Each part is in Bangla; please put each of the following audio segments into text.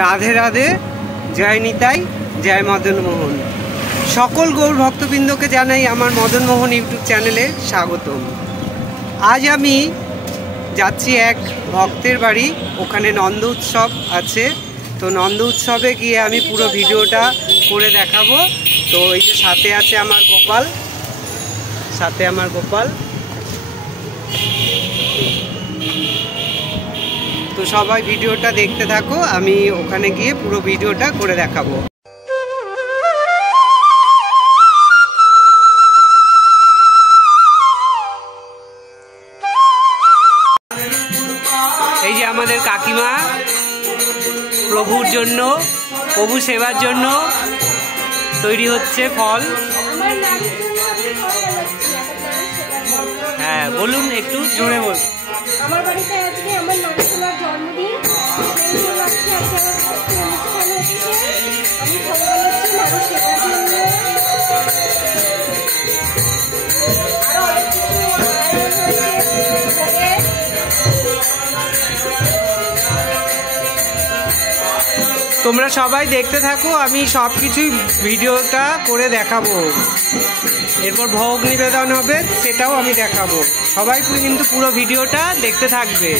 রাধে রাধে, জয় নিতাই, জয় মদন মোহন। সকল গৌর ভক্তবৃন্দকে জানাই আমার মদন মোহন ইউটিউব চ্যানেলে স্বাগতম। আজ আমি যাচ্ছি এক ভক্তের বাড়ি, ওখানে নন্দ উৎসব আছে। তো নন্দ উৎসবে গিয়ে আমি পুরো ভিডিওটা করে দেখাবো। তো এই যে সাথে আছে আমার গোপাল, তো সবাই ভিডিওটা দেখতে থাকো, আমি ওখানে গিয়ে পুরো ভিডিওটা করে দেখাবো। এই যে আমাদের কাকিমা প্রভুর জন্য, প্রভু সেবার জন্য তৈরি হচ্ছে ফল। হ্যাঁ বলুন, একটু জোরে বলুন। আমার বাড়িতে আজকে আমার নাতির জন্মদিন, সেই উপলক্ষে আজকে আমার অনুষ্ঠান হচ্ছে। আমি ফল বানাচ্ছি নারী সেবার জন্য। আরো অনেক কিছু তোমরা সবাই দেখতে থাকো, আমি সব কিছুই ভিডিওটা করে দেখাবো। এরপর ভোগ নিবেদন হবে, সেটাও আমি দেখাবো। সবাই কিন্তু পুরো ভিডিওটা দেখতে থাকবে।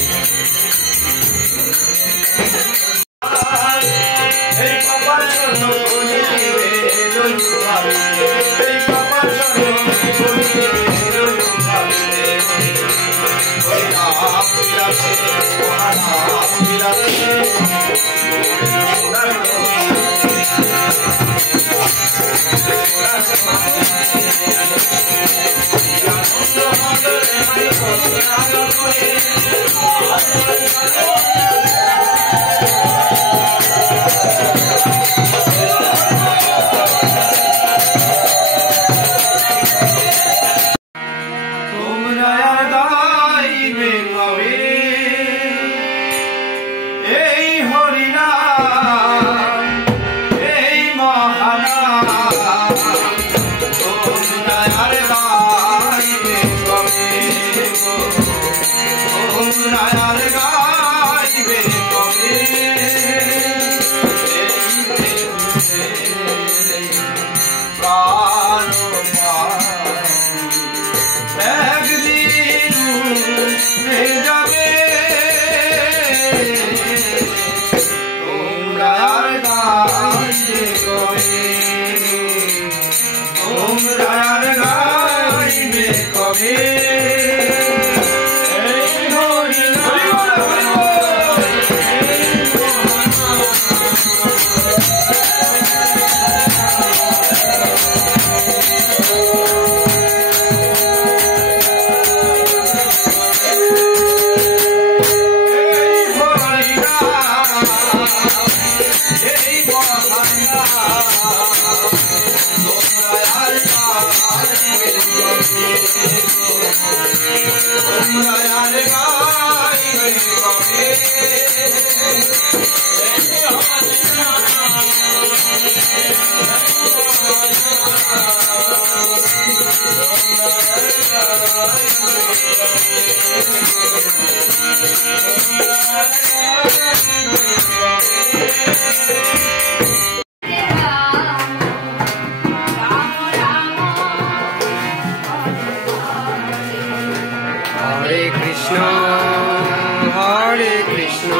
हरे कृष्ण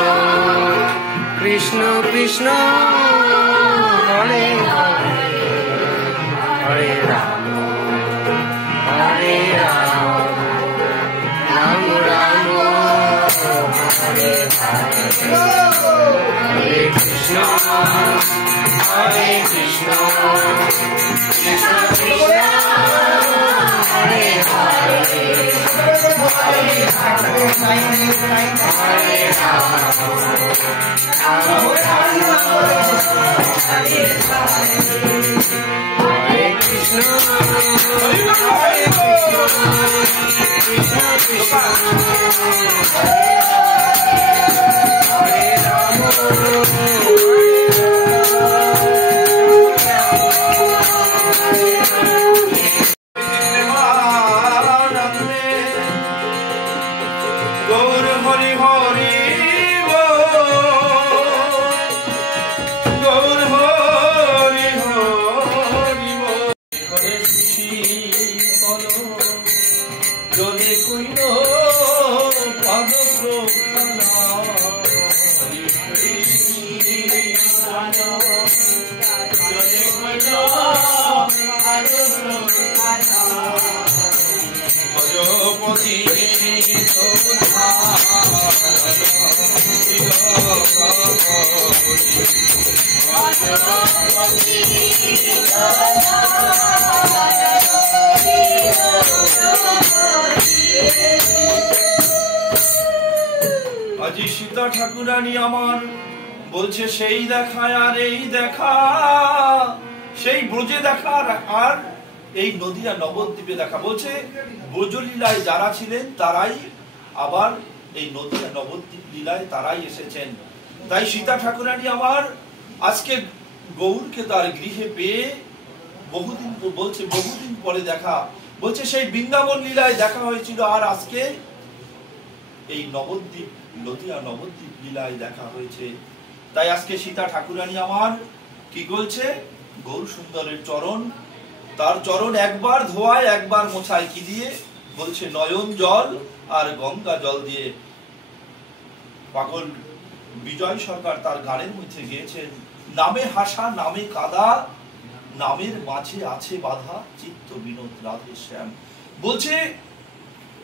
कृष्ण कृष्ण हरे हरे, हरे राम राम राम हरे हरे, हरे कृष्ण कृष्ण कृष्ण हरे हरे, हरे कृष्ण गौर हरि हरि बोल। আজি সীতা ঠাকুরানী আমার বলছে সেই দেখা আর এই দেখা, সেই ব্রজে দেখা আর এই নদিয়া নবদ্বীপে দেখা। বলছে ব্রজলীলায় যারা ছিলেন তারাই আবার এই নদিয়া নবদ্বীপ লীলায় তারাই এসেছেন। তাই সীতা ঠাকুরানী আমার আজকে গৌরকে তার গৃহে পেয়ে বহুদিন পরে দেখা। বলছে সেই বৃন্দাবন লীলায় দেখা হয়েছিল আর আজকে এই নবদ্বীপ নদিয়া নবদ্বীপ লীলায় দেখা হয়েছে। তাই আজকে সীতা ঠাকুরানী আমার কি বলছে, গৌর সুন্দরের চরণ, তার চরণ একবার ধোয়ায় একবার মোছায় কি দিয়ে, বলছে নয়ন জল আর গঙ্গা জল দিয়ে। পাগল বিজয় সরকার তার গানের মধ্যে গেয়েছেন, নামে হাসা নামে কাদা, নামের মাঝে আছে বাধা, চিত্ত বিনোদ রাধে শ্যাম। বলছে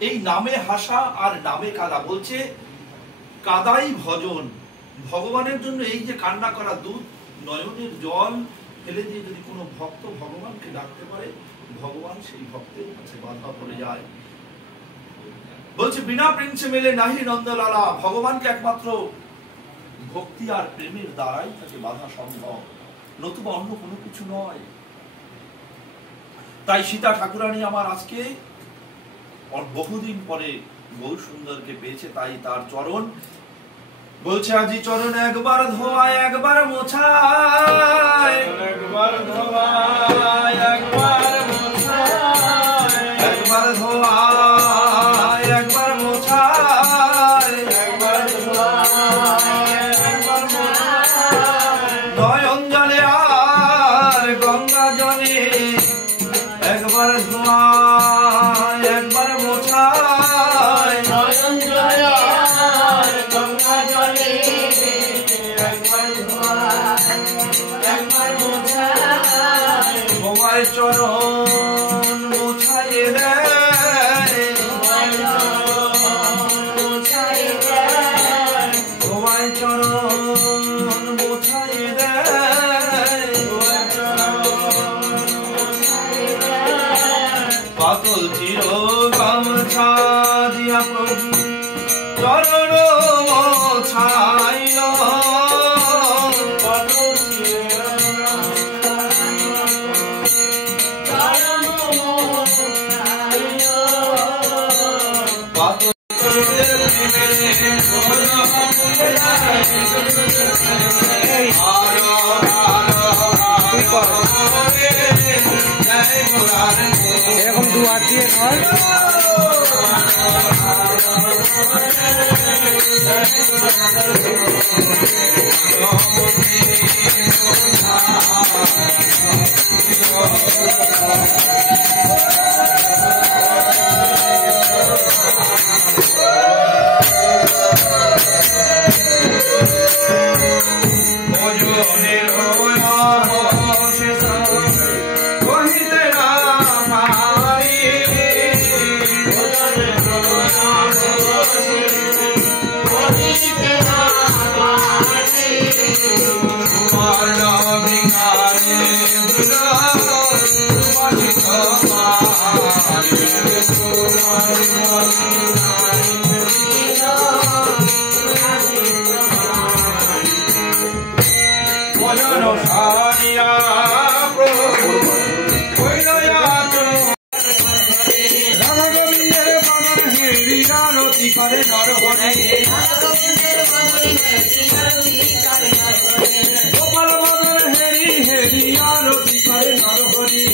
এই নামে হাসা আর নামে কাদা, বলছে কাদাই ভজন। ভগবানের জন্য এই যে কান্না করা, দুধ নয়নের জল ফেলে দিয়ে যদি কোনো ভক্ত ভগবানকে ডাকতে পারে, ভগবান সেই ভক্তের কাছে বাধা পড়ে যায়। বলছে বিনা প্রেম সে মেলে নাহি নন্দলালা, ভগবানকে একমাত্র ভক্তি আর প্রেমের দ্বারাই তাকে বাধা সম্ভব, নতুবা অন্য কোনো কিছু নয়। তাই সীতা ঠাকুরানী আমার আজকে বহুদিন পরে গৌর সুন্দরকে পেয়েছে, তাই তার চরণ বলছে আজি চরণ একবার ধোয়ায় একবার মোছায়, একবার ধোয়ায় একবার মোছায়, একবার ধোয়ায় একবার মোছায়, একবার ধোয়ায় একবার মোছায়, নয়ন জলে আর গঙ্গা জলে একবার ধোয়ায় একবার মোছায়, নয়ন জলে আর গঙ্গা জলে একবার ধোয়ায় একবার মোছায়, তোমার চরণ মোছায় দেয়, তোমার চরণ মোছায় দেয়, তোমার চরণ মোছায় দেয়, তোমার চরণ মোছায় দেয়, পাতল চির গামছা দিয়া প্রভু চরণ মোছাইল, পাতল চির চরণ মোছাইল, পাতল এরকম দু হাত দিয়ে ধর। করে নরহরি গোপাল বদন হেরি হেরি আরতি করে নরহরি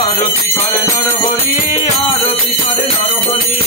আরতি করে নরহরি আরতি করে নরহরি